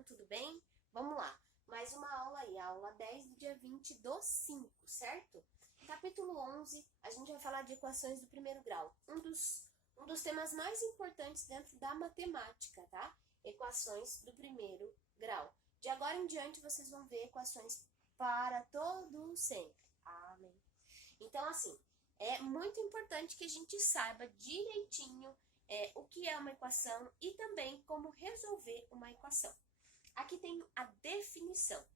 aluno, tudo bem? Vamos lá, mais uma aula aí, aula 10 do dia 20/5, certo? Capítulo 11, a gente vai falar de equações do primeiro grau, um dos temas mais importantes dentro da matemática, tá? Equações do primeiro grau. De agora em diante, vocês vão ver equações para todo sempre. Amém. Então, assim, é muito importante que a gente saiba direitinho o que é uma equação e também como resolver uma equação. Aqui tem a definição.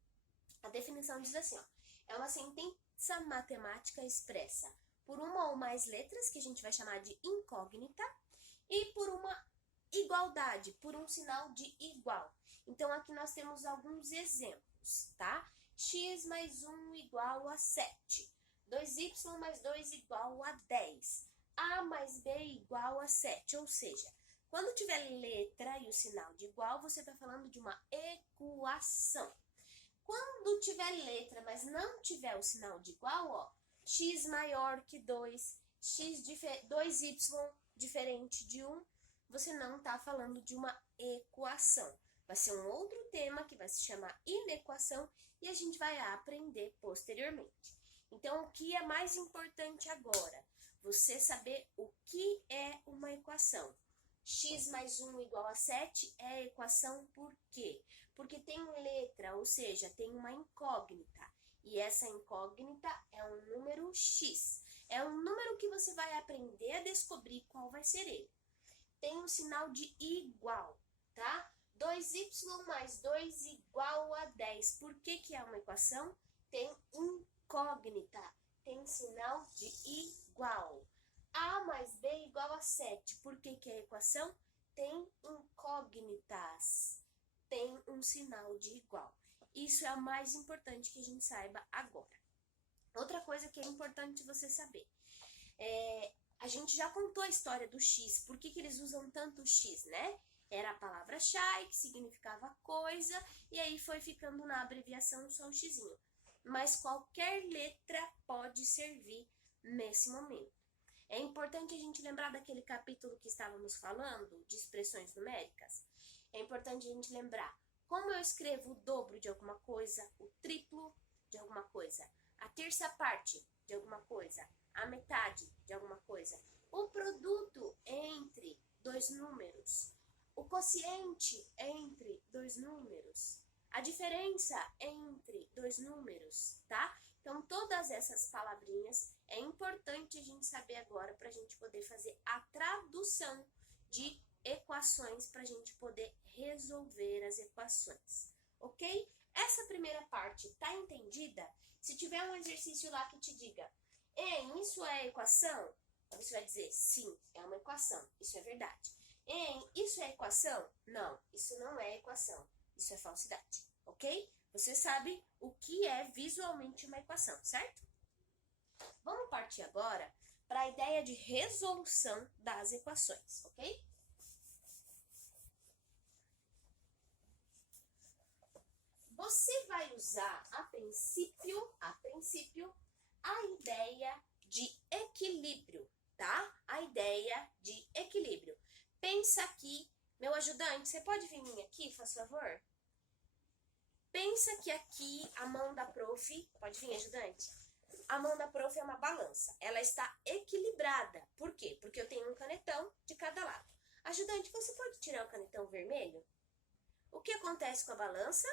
A definição diz assim, ó, é uma sentença matemática expressa por uma ou mais letras, que a gente vai chamar de incógnita, e por uma igualdade, por um sinal de igual. Então, aqui nós temos alguns exemplos, tá? X mais 1 igual a 7. 2y mais 2 igual a 10. A mais B igual a 7, ou seja, quando tiver letra e o sinal de igual, você está falando de uma equação. Quando tiver letra, mas não tiver o sinal de igual, ó, x maior que 2, 2y diferente de 1, você não está falando de uma equação. Vai ser um outro tema que vai se chamar inequação e a gente vai aprender posteriormente. Então, o que é mais importante agora? Você saber o que é uma equação. X mais 1 igual a 7 é a equação por quê? Porque tem letra, ou seja, tem uma incógnita. E essa incógnita é um número X. É um número que você vai aprender a descobrir qual vai ser ele. Tem um sinal de igual, tá? 2y mais 2 igual a 10. Por que é uma equação? Tem incógnita, tem sinal de igual. A mais B igual a 7. Por que é a equação? Tem incógnitas, tem um sinal de igual. Isso é o mais importante que a gente saiba agora. Outra coisa que é importante você saber. A gente já contou a história do X. Por que eles usam tanto o X, né? Era a palavra chai, que significava coisa, e aí foi ficando na abreviação só o Xzinho. Mas qualquer letra pode servir nesse momento. É importante a gente lembrar daquele capítulo que estávamos falando, de expressões numéricas. É importante a gente lembrar como eu escrevo o dobro de alguma coisa, o triplo de alguma coisa, a terça parte de alguma coisa, a metade de alguma coisa, o produto entre dois números, o quociente entre dois números, a diferença entre dois números, tá? Então, todas essas palavrinhas é importante a gente saber agora para a gente poder fazer a tradução de equações para a gente poder resolver as equações, ok? Essa primeira parte tá entendida? Se tiver um exercício lá que te diga, isso é equação? Você vai dizer, sim, é uma equação, isso é verdade. Isso é equação? Não, isso não é equação, isso é falsidade, ok? Você sabe o que é visualmente uma equação, certo? Vamos partir agora para a ideia de resolução das equações, ok? Você vai usar, a princípio, a ideia de equilíbrio, tá? A ideia de equilíbrio. Pensa aqui, meu ajudante, você pode vir aqui, faz favor? Pensa que aqui a mão da prof, pode vir, ajudante? A mão da prof é uma balança, ela está equilibrada. Por quê? Porque eu tenho um canetão de cada lado. Ajudante, você pode tirar o canetão vermelho? O que acontece com a balança?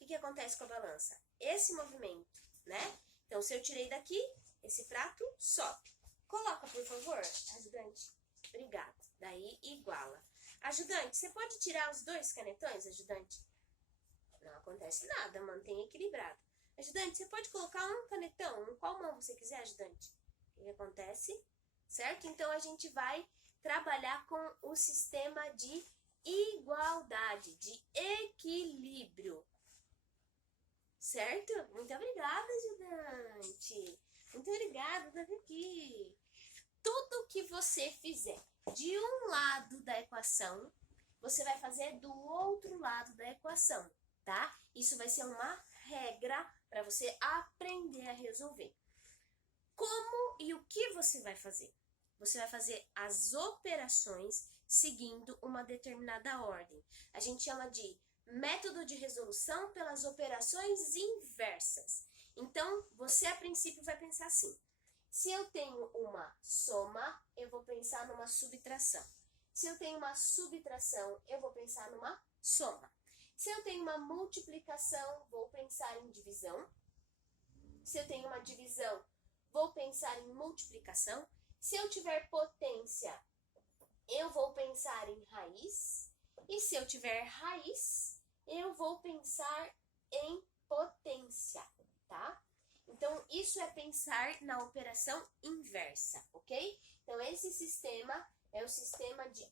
O que acontece com a balança? Esse movimento, né? Então, se eu tirei daqui, esse prato sobe. Coloca, por favor, ajudante. Obrigada. Daí, iguala. Ajudante, você pode tirar os dois canetões, ajudante? Não acontece nada, mantém equilibrado. Ajudante, você pode colocar um canetão, em qual mão você quiser, ajudante? O que acontece? Certo? Então, a gente vai trabalhar com o sistema de igualdade, de equilíbrio. Certo? Muito obrigada, ajudante. Muito obrigada por vir aqui. Tudo que você fizer de um lado da equação, você vai fazer do outro lado da equação, tá? Isso vai ser uma regra para você aprender a resolver. Como e o que você vai fazer? Você vai fazer as operações seguindo uma determinada ordem. A gente chama de método de resolução pelas operações inversas. Então, você a princípio vai pensar assim: se eu tenho uma soma, eu vou pensar numa subtração. Se eu tenho uma subtração, eu vou pensar numa soma. Se eu tenho uma multiplicação, vou pensar em divisão. Se eu tenho uma divisão, vou pensar em multiplicação. Se eu tiver potência, eu vou pensar em raiz. E se eu tiver raiz, eu vou pensar em potência, tá? Então, isso é pensar na operação inversa, ok? Então, esse sistema é o sistema de